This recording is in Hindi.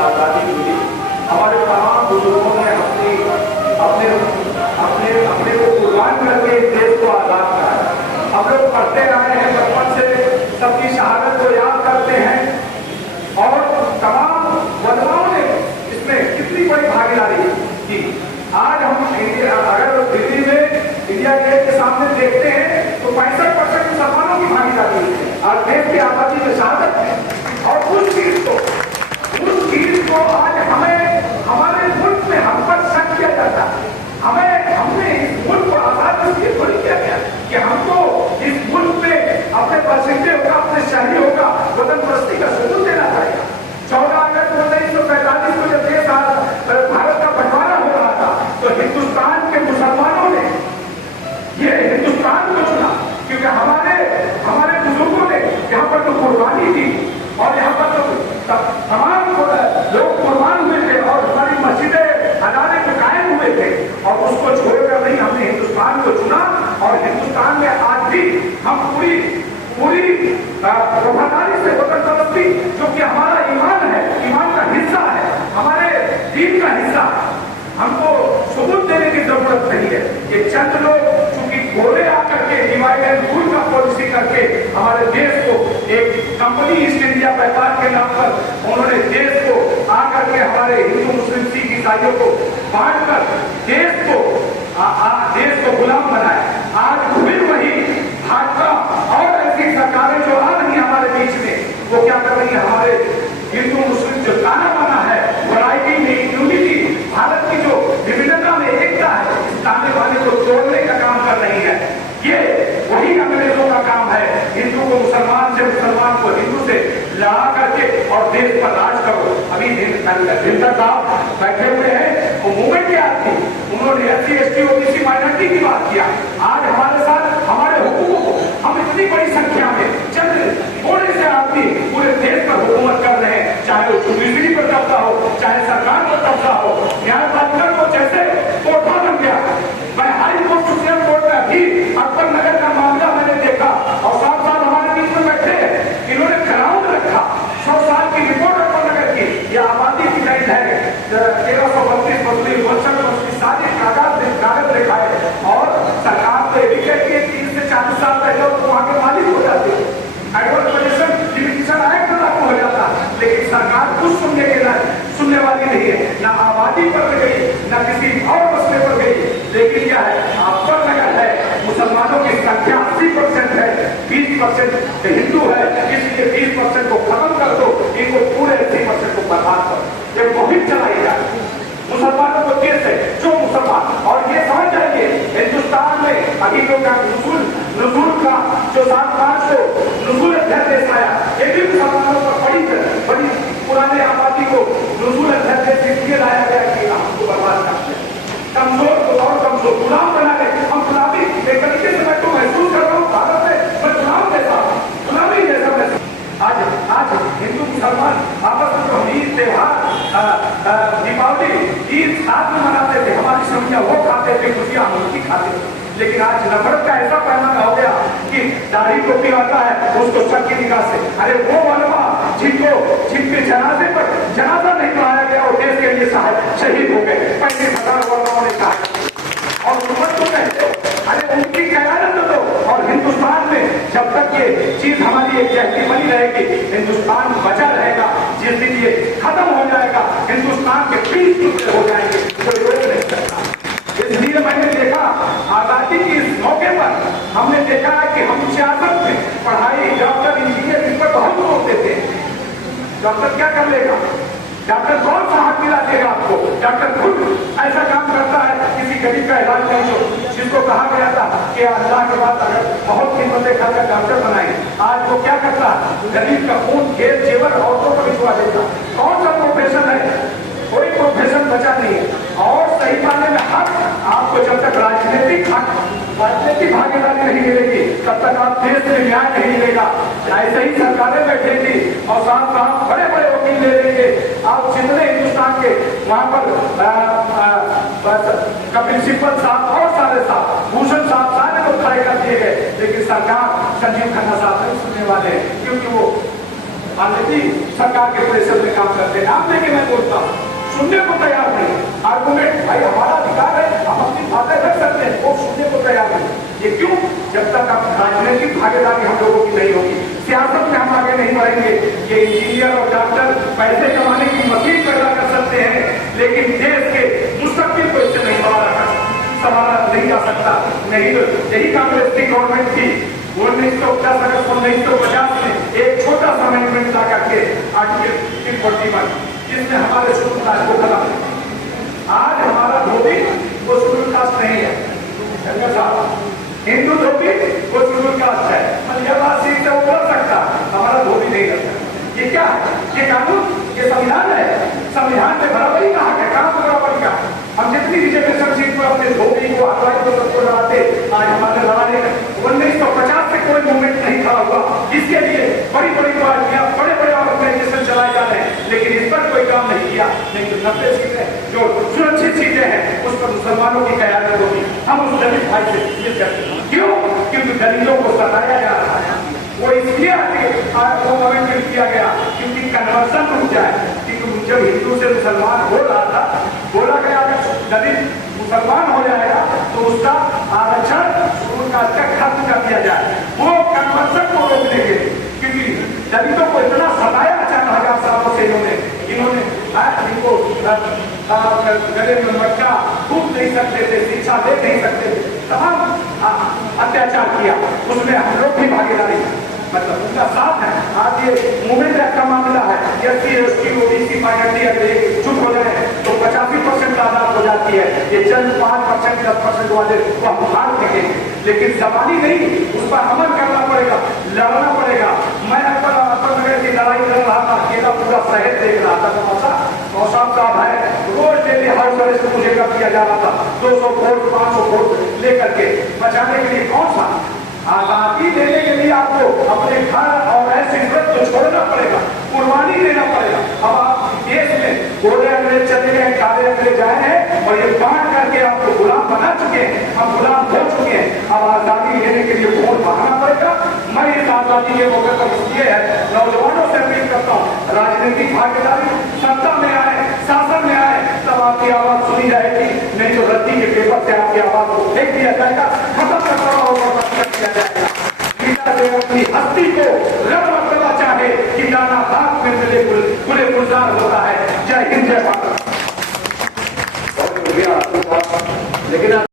आज़ादी मिली, हमारे तमाम बुजुर्गों ने अपने अपने अपने को कुर्बान करके इस देश को आजाद कराया। हम लोग पढ़ते आए हैं, बचपन से सबकी शहादत को याद करते हैं और तमाम बदलाव ने इसमें कितनी बड़ी भागीदारी की। आज हम अगर दिल्ली में इंडिया गेट के सामने देखते हैं तो 65% मुसलमानों की भागीदारी है और देश की आबादी में शहादत है। और उस चीज को आज हमें हमारे मुल्क में हम पर शक किया जाता है। हमने इस मुल्क को आजाद इसलिए थोड़ी किया गया कि हमको इस मुल्क में अपने बसिंदे होगा, अपने शहरी होगा, वतन परस्ती का सबूत देना पड़ेगा। 14 अगस्त 1945 को जब देश भारत का बंटवारा हो रहा था तो हिंदुस्तान के मुसलमानों ने ये हिंदुस्तान को चुना, क्योंकि हमारे बुजुर्गों ने यहाँ पर तो कुर्बानी दी और यहाँ पर तो तमाम लोग कुर्बान हुए थे और हमारी मस्जिदें अदालत में कायम हुए थे और उसको छोड़कर नहीं हमने हिंदुस्तान को चुना। और हिंदुस्तान में आज भी हम पूरी वफादारी से वतन परस्ती, जो कि हमारा ईमान है, ईमान का हिस्सा है, हमारे दीन का हिस्सा, हमको सबूत देने की जरूरत नहीं है। ये चंद लोग चूंकि गोले आकर के डिवाइड एंड रूल का पॉलिसी करके हमारे देश को एक कंपनी ईस्ट इंडिया व्यापार के नाम पर उन्होंने देश को आकर के हमारे हिंदू मुस्लिम सिख ईसाइयों को बांटकर देश को गुलाम बनाया। आज फिर वही भाजपा और ऐसी सरकारें जो आ रही है हमारे बीच में, वो क्या कर रही है, हमारे हिंदू मुस्लिम जो ताना बाना है, वैरायटी में यूनिटी, भारत की जो विविधता में एकता है, इस ताने बाने को तोड़ने का काम कर रही है। ये वही अंग्रेजों का काम है, हिंदू को मुसलमान से, मुसलमान को हिंदू से लड़ा करके और देश पर राज करो। अभी दिनकर साहब बैठे हुए हैं, वो मूवमेंट क्या थी, उन्होंने SC ST OBC माइनॉरिटी की बात किया। आज हमारे साथ हमारे हुकूकों को हम इतनी बड़ी संख्या में चंद थोड़े से आदमी पूरे देश पर हुकूमत कर रहे हैं, चाहे वो जुडिशरी पर कब्जा हो, चाहे सरकार पर कब्जा हो, न्यायपालिका को जैसे कोठा बन गया। मैं हाई कोर्ट, सुप्रीम कोर्ट में अभी अकबर नगर का मामला मैंने देखा और 7 साल हमारे बीच में बैठे हैं, इन्होंने ग्राउंड रखा 100 साल की रिपोर्ट अकबर नगर की, यह आबादी की गाइड है 1332 मसली की सारी कागज दिखाए और सरकार तो ये भी कहती है 30 से 40 साल पहले तो वहां के मालिक हो जाते हैं, एडवर्टाइजेशन लिमिटेशन एक्ट लागू हो जाता, लेकिन सरकार कुछ सुनने वाली नहीं है, ना आबादी पर गई, ना किसी और मसले पर गई। लेकिन यह है अकबर नगर है, मुसलमानों की संख्या 80% है, 20% हिंदू है, इसलिए 20% को खत्म कर दो, इनको पूरे 80% को बर्बाद करो। ये मुहिम चलाई जाए मुसलमानों को देश है जो मुसलमान, और ये समझ जाइए हिंदुस्तान में अभी लोग नजूल का जो 7 मार्च को नजूल अध्यादेश आया, ये भी मुसलमानों पर बड़ी पुराने आबादी को नजूल अध्यादेश इसलिए लाया गया कि हमको बर्बाद करते हैं, कमजोर को और कमजोर गुलाम बना के हम गुलामी एक तरीके से मैं तो महसूस कर रहा हूँ भारत में मैं गुलाम जैसा गुलामी जैसा महसूस। आज हिंदू मुसलमान आपस में जो ईद त्योहार दीपावली ईद साथ में मनाते थे, हमारी सब्जियां वो खाते थे, खुशियां हम उनकी खाते थे, लेकिन आज नफरत का ऐसा पैमाना हो गया कि दाढ़ी टोपी आता है उसको शक की निगाह से, अरे वो वालवा जिनके जनाजे पर जनाजा नहीं पढ़ाया गया और देश के लिए शहीद हो गए, 35,000 वालवाओं ने कहा और उम्मत को कहते अरे उनकी क़यादत दो। और हिंदुस्तान में जब तक ये चीज हमारी एक जहती बनी रहेगी, हिंदुस्तान बचा रहेगा। जिस दिन ये खत्म हो जाएगा, हिंदुस्तान के 20 टुकड़े हो जाएंगे, कोई रोक नहीं सकता। इसलिए मैंने देखा आजादी के इस मौके पर हमने देखा है कि हम सियासत में पढ़ाई, डॉक्टर, इंजीनियर, इस पर बहुत जोर देते हैं। डॉक्टर क्या कर लेगा, डॉक्टर कौन सा हाथ मिला देगा आपको, डॉक्टर खुद ऐसा काम करता है, किसी गरीब का इलाज नहीं हो, जिसको कहा गया था कि अल्लाह के बाद अगर बहुत कीमतें खाकर डॉक्टर बनाए, आज वो क्या करता है, गरीब का खून, खेत, जेवर औरतों को भिजवा देता। कौन सा प्रोफेशन है, कोई प्रोफेशन बचा नहीं है। और सही मायने में हक आपको जब तक राजनीतिक भागीदारी नहीं मिलेगी तब तक आप देश में न्याय नहीं मिलेगा। ऐसे ही सरकारें बैठेगी और साथ साथ बड़े बड़े वकील ले लेंगे। आप जितने हिंदुस्तान के वहां पर कपिल सिब्बल साहब और सारे साहब, भूषण साहब, सारे लोग खड़े कर दिए गए, लेकिन सरकार संजीव खन्ना साहब नहीं सुनने वाले, क्योंकि वो हालांकि सरकार के प्रेशर में काम करते हैं। आप लेके मैं बोलता हूँ, सुनने को तैयार नहीं। आर्गुमेंट भाई हमारा अधिकार है, हम अपनी बातें रख सकते हैं, वो सुनने को तैयार नहीं। ये क्यों? जब तक अब राजनीतिक भागीदारी हम लोगों की नहीं होगी, सियासत में हम आगे नहीं बढ़ेंगे। ये इंजीनियर और डॉक्टर पैसे कमाने की मशीन पैदा कर सकते हैं, लेकिन देश के मुस्तकबिल को इससे नहीं संभाला नहीं जा सकता। नहीं तो यही कांग्रेस की गवर्नमेंट थी 1950 अगस्त 1950 में एक छोटा सा अमेंडमेंट ला करके आर्टिकल 341 जिसमें हमारे शेड्यूल कास्ट को खत्म किया। आज हमारा धोबी वो शेड्यूल कास्ट नहीं है, हिंदू धोबी वो शेड्यूल कास्ट है। मलियाबाद सीट से वो बोल सकता, हमारा धोबी नहीं करता। ये क्या है? ये कानून, ये संविधान है। संविधान में बराबरी कहाँ है? कहाँ बराबरी का? हम जितनी रिजर्वेशन सीट पर अपने धोबी को हटवाई को सबको लड़ाते, आज हमारे लड़ाने 1950 से कोई मूवमेंट नहीं खड़ा हुआ। इसके लिए बड़ी बड़ी पार्टियां, बड़े बड़े ऑर्गेनाइजेशन चलाए जा रहे हैं, लेकिन इस पर कोई काम नहीं किया। नहीं तो 90 सीटें जो सुरक्षित सीटें हैं उस पर मुसलमानों की कयादत होगी। हम उस दलित भाई से ये करते हैं। क्यों? क्योंकि दलितों को सताया जा रहा है। वो इसलिए वो अमेंडमेंट किया गया क्योंकि कन्वर्सन रुक जाए। क्योंकि जब हिंदू से मुसलमान हो रहा था, बोला गया अगर दलित मुसलमान हो जाएगा तो उसका आरक्षण उनका खत्म कर दिया जाए। वो कन्वर्सन को रोकने के लिए, क्योंकि दलितों को इतना सताया 4000 सालों से इन्होंने इनको गले में मटका फूक नहीं सकते थे, शिक्षा दे नहीं सकते थे, तमाम अत्याचार किया। उसमें हम लोग भी भागीदारी, मतलब उनका साथ है। आज ये मूवमेंट का मामला है, SC ST OBC माइनॉरिटी अगर चुप हो जाए तो 85% तादाद हो जाती है। ये चंद 5% 10% वाले को हम हार देंगे, लेकिन जबानी नहीं, उस पर अमल करना पड़ेगा, लड़ना पड़ेगा। मैं अपन नगर की लड़ाई कर रहा था, अकेला पूरा शहर देख रहा था। मौसम साहब है, रोज डेली हाउस अरेस्ट मुझे कर दिया जा रहा था, 200 वोट 500 वोट लेकर के बचाने के लिए। कौन सा आजादी देने के लिए आपको अपने घर और ऐसी इज्जत को छोड़ना पड़ेगा, कुर्बानी देना पड़ेगा। अब आप देश में गोरे अंग्रेज चले गए, काले अंग्रेज आए हैं और ये बांट करके आपको गुलाम बना चुके हैं, हम गुलाम हो चुके हैं। अब आजादी लेने के लिए वोट मांगना पड़ेगा। मैं इस आजादी के मौके पर इसलिए है नौजवानों से अपील करता हूँ, राजनीतिक भागीदारी, सत्ता में आए, शासन में आए, तब आपकी आवाज सुनी जाएगी। नहीं तो रद्दी के पेपर से आपकी आवाज को फेंक दिया जाएगा, खत्म करना होगा, किया जाएगा। अपनी हस्ती को रब करना चाहे कि दाना हाथ में मिले पूरे गुलजार होता है। जय हिंद, जय भारत। लेकिन